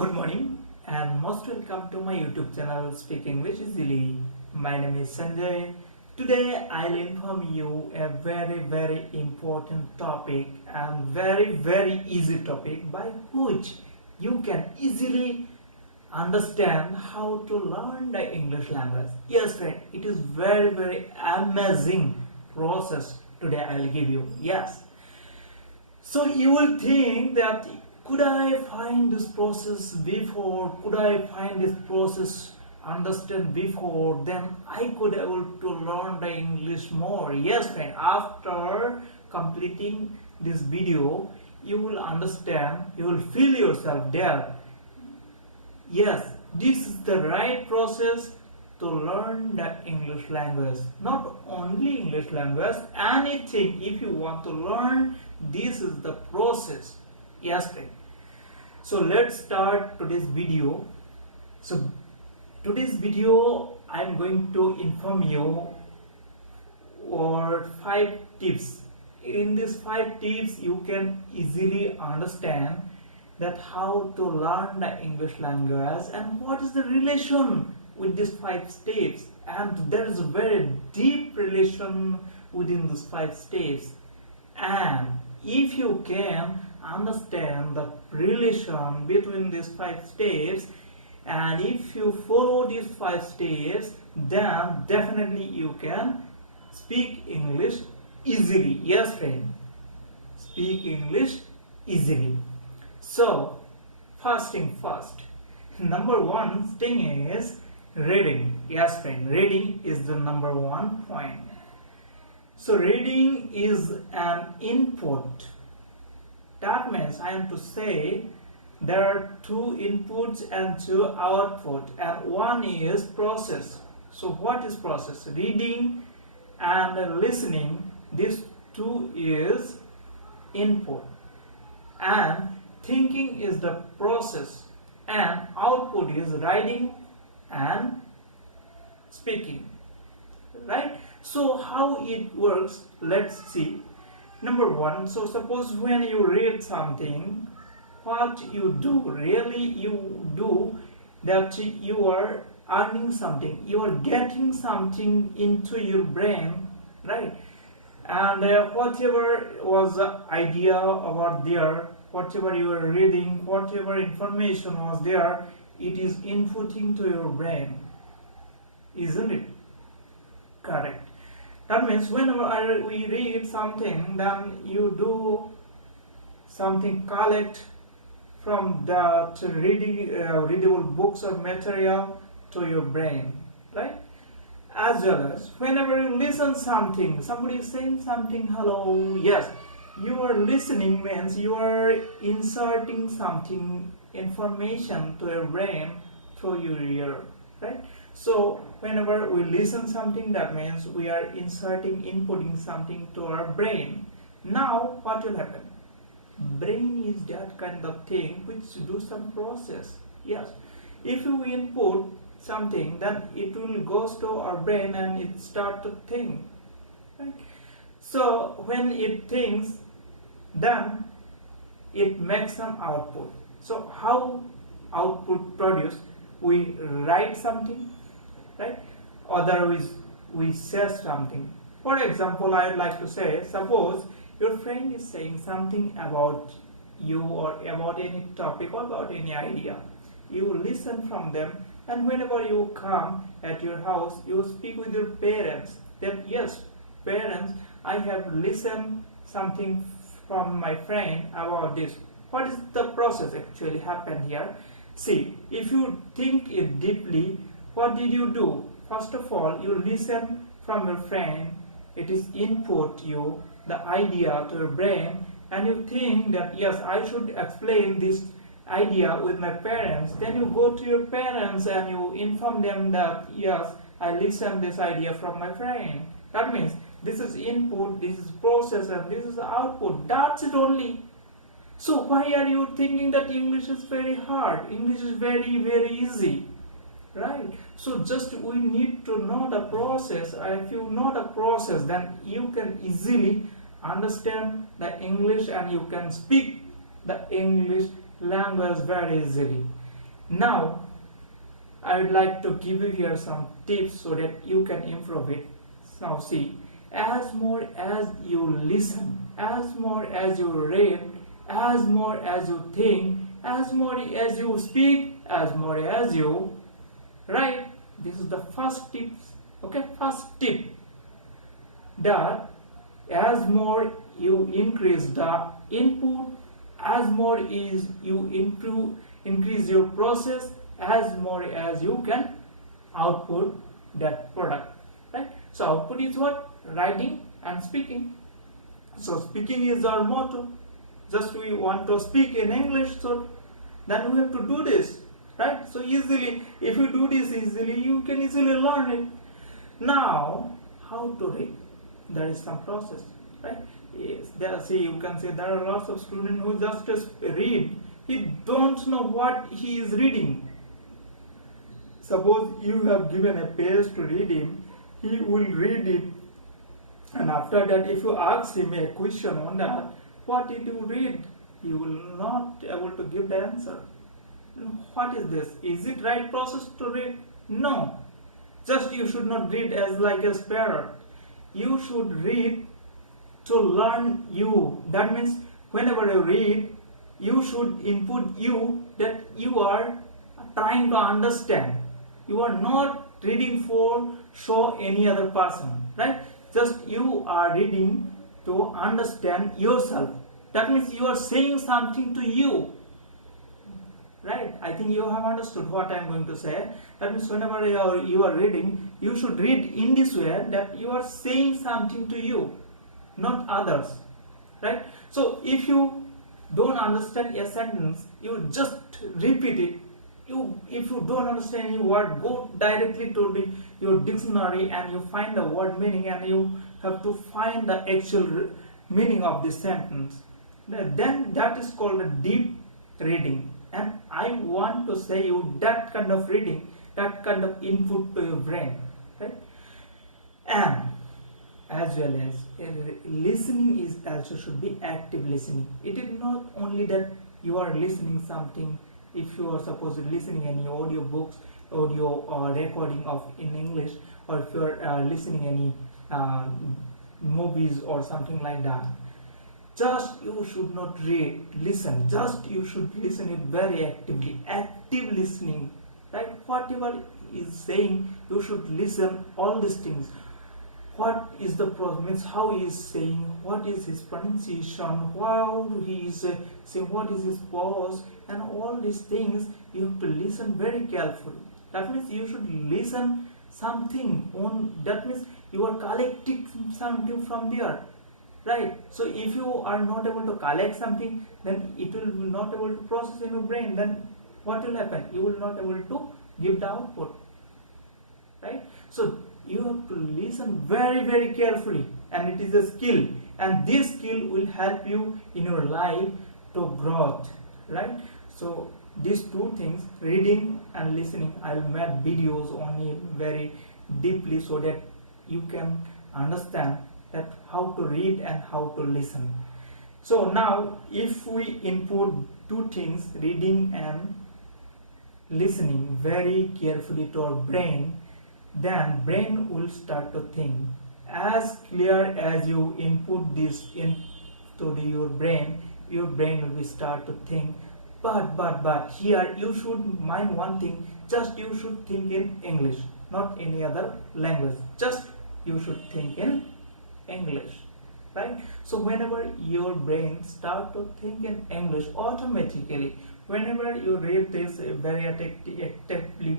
Good morning and most welcome to my YouTube channel Speak English Easily. My name is Sanjay. Today I'll inform you a very important topic and very easy topic by which you can easily understand how to learn the English language. Yes friend, it is very amazing process today I'll give you. Yes. So you will think that could I find this process before? Could I find this process understand before? Then I could able to learn the English more. Yes friend, after completing this video, you will understand, you will feel yourself there. Yes, this is the right process to learn the English language. Not only English language, anything if you want to learn, this is the process. Yes friend. So let's start today's video. So today's video I'm going to inform you or 5 tips. In these 5 tips you can easily understand that how to learn the English language and what is the relation with these 5 steps, and there is a very deep relation within these 5 steps. And if you can understand the relation between these 5 steps, and if you follow these 5 steps, then definitely you can speak English easily. Yes friend, speak English easily. So first thing first, number 1 thing is reading. Yes friend, reading is the number 1 point. So reading is an input. That means I am to say there are 2 inputs and 2 output, and one is process. So what is process? Reading and listening, these 2 is input, and thinking is the process, and output is writing and speaking, right? So how it works, let's see. Number 1, so suppose when you read something, what you do, really you do that you are earning something, you are getting something into your brain, right? And whatever was the idea about there, whatever you are reading, whatever information was there, it is inputting to your brain, isn't it? Correct. That means whenever we read something, then you do something collect from that readable books or material to your brain, right? As well as whenever you listen something, somebody is saying something, hello, yes, you are listening means you are inserting something, information to your brain through your ear, right? So whenever we listen something, that means we are inputting something to our brain. Now what will happen? Brain is that kind of thing which do some process. Yes, if you input something, then it will goes to our brain and it start to think, right? So when it thinks, then it makes some output. So how output produce? We write something, right? Otherwise we say something. For example, I would like to say, suppose your friend is saying something about you or about any topic or about any idea. You listen from them, and whenever you come at your house, you speak with your parents that yes, parents, I have listened something from my friend about this. What is the process actually happened here? See, if you think it deeply, what did you do? First of all, you listen from your friend, it is input you the idea to your brain, and you think that yes, I should explain this idea with my parents. Then you go to your parents and you inform them that yes, I listened this idea from my friend. That means this is input, this is process, and this is output. That's it only. So why are you thinking that English is very hard? English is very easy, right? So just we need to know the process. If you know the process, then you can easily understand the English and you can speak the English language very easily. Now I would like to give you here some tips so that you can improve it. Now see, as more as you listen, as more as you read, as more as you think, as more as you speak, as more as you write. This is the first tip. Okay, first tip, that as more you increase the input, as more is you increase your process, as more as you can output that product, right? So output is what? Writing and speaking. So speaking is our motto. Just we want to speak in English, so then we have to do this, right? So easily, if you do this easily, you can easily learn it. Now, how to read? There is some process, right? Yes, there, see, you can say there are lots of students who just read. He don't know what he is reading. Suppose you have given a page to read him, he will read it, and after that, if you ask him a question on that, what did you read? He will not able to give the answer. What is this? Is it right process to read? No. Just you should not read as like a sparrow. You should read to learn you. That means whenever you read, you should input you, that you are trying to understand. You are not reading for show any other person, right? Just you are reading to understand yourself. That means you are saying something to you, right? I think you have understood what I am going to say. That means whenever you are reading, you should read in this way, that you are saying something to you, not others, right? So if you don't understand a sentence, you just repeat it. If you don't understand any word, go directly to your dictionary and you find the word meaning, and you have to find the actual meaning of the sentence. Then that is called a deep reading. And I want to say you that kind of reading, that kind of input to your brain, right? And as well as listening is also should be active listening. It is not only that you are listening something. If you are supposed to listening any audio books, audio recording of in English, or if you are listening any movies or something like that, just you should not read, listen. Just you should listen it very actively. Active listening, right? Whatever is saying, you should listen all these things. What is the problem? Means how he is saying, what is his pronunciation, how he is saying, what is his pause, and all these things you have to listen very carefully. That means you should listen something on. That means you are collecting something from there, right? So if you are not able to collect something, then it will not able to process in your brain. Then what will happen? You will not able to give the output, right? So you have to listen very, very carefully, and it is a skill, and this skill will help you in your life to growth, right? So these two things, reading and listening, I'll make videos on it very deeply so that you can understand that how to read and how to listen. So now if we input two things, reading and listening, very carefully to our brain, then brain will start to think. As clear as you input this into your brain will be start to think. But here you should mind one thing, just you should think in English, not any other language. Just you should think in English, right? So whenever your brain start to think in English, automatically, whenever you read this very actively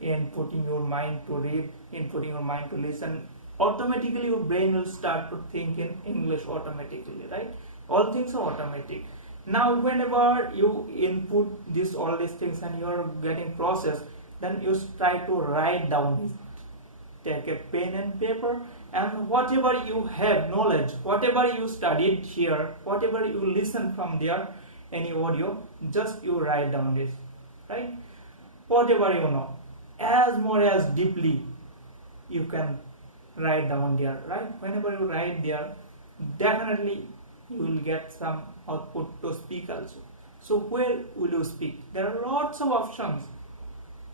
in putting your mind to read, in putting your mind to listen, automatically your brain will start to think in English automatically, right? All things are automatic. Now whenever you input this all these things and you are getting processed, then you try to write down this. Take a pen and paper, and whatever you have knowledge, whatever you studied here, whatever you listen from there, any audio, just you write down this, right? Whatever you know, as more as deeply you can write down there, right? Whenever you write there, definitely you will get some output to speak also, So where will you speak? There are lots of options.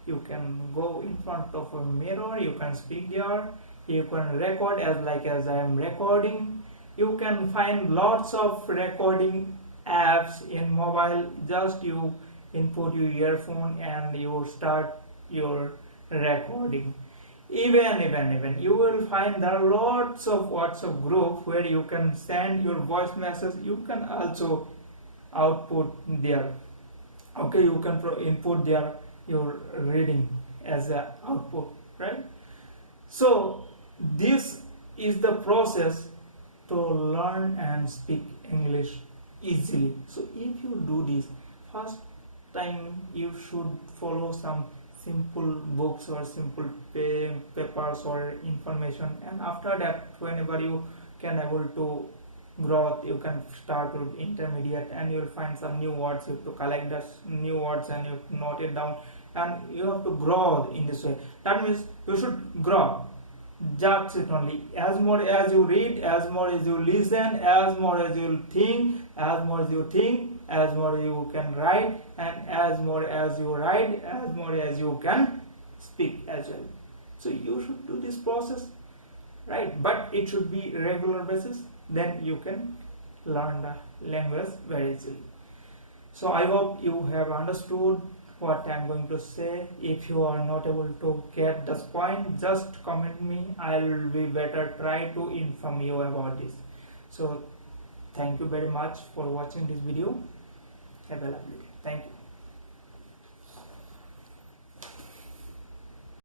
You can go in front of a mirror, you can speak there, you can record as I am recording. You can find lots of recording apps in mobile. Just you input your earphone and you start your recording. Even you will find there are lots of WhatsApp group where you can send your voice message. You can also output there. Okay, you can input there your reading as a output, right? So this is the process to learn and speak English easily. So if you do this, first time you should follow some simple books or simple papers or information, and after that whenever you can able to grow, you can start with intermediate and you will find some new words. You have to collect the new words and you note it down, and you have to grow in this way. That means you should grow. Just it only. As more as you read, as more as you listen, as more as you think, as more as you think, as more you can write, and as more as you write, as more as you can speak as well. So you should do this process, right? But it should be regular basis. Then you can learn the language very easily. So I hope you have understood what I am going to say. If you are not able to get this point, just comment me. I will be better try to inform you about this. So thank you very much for watching this video. Have a lovely day. Thank you.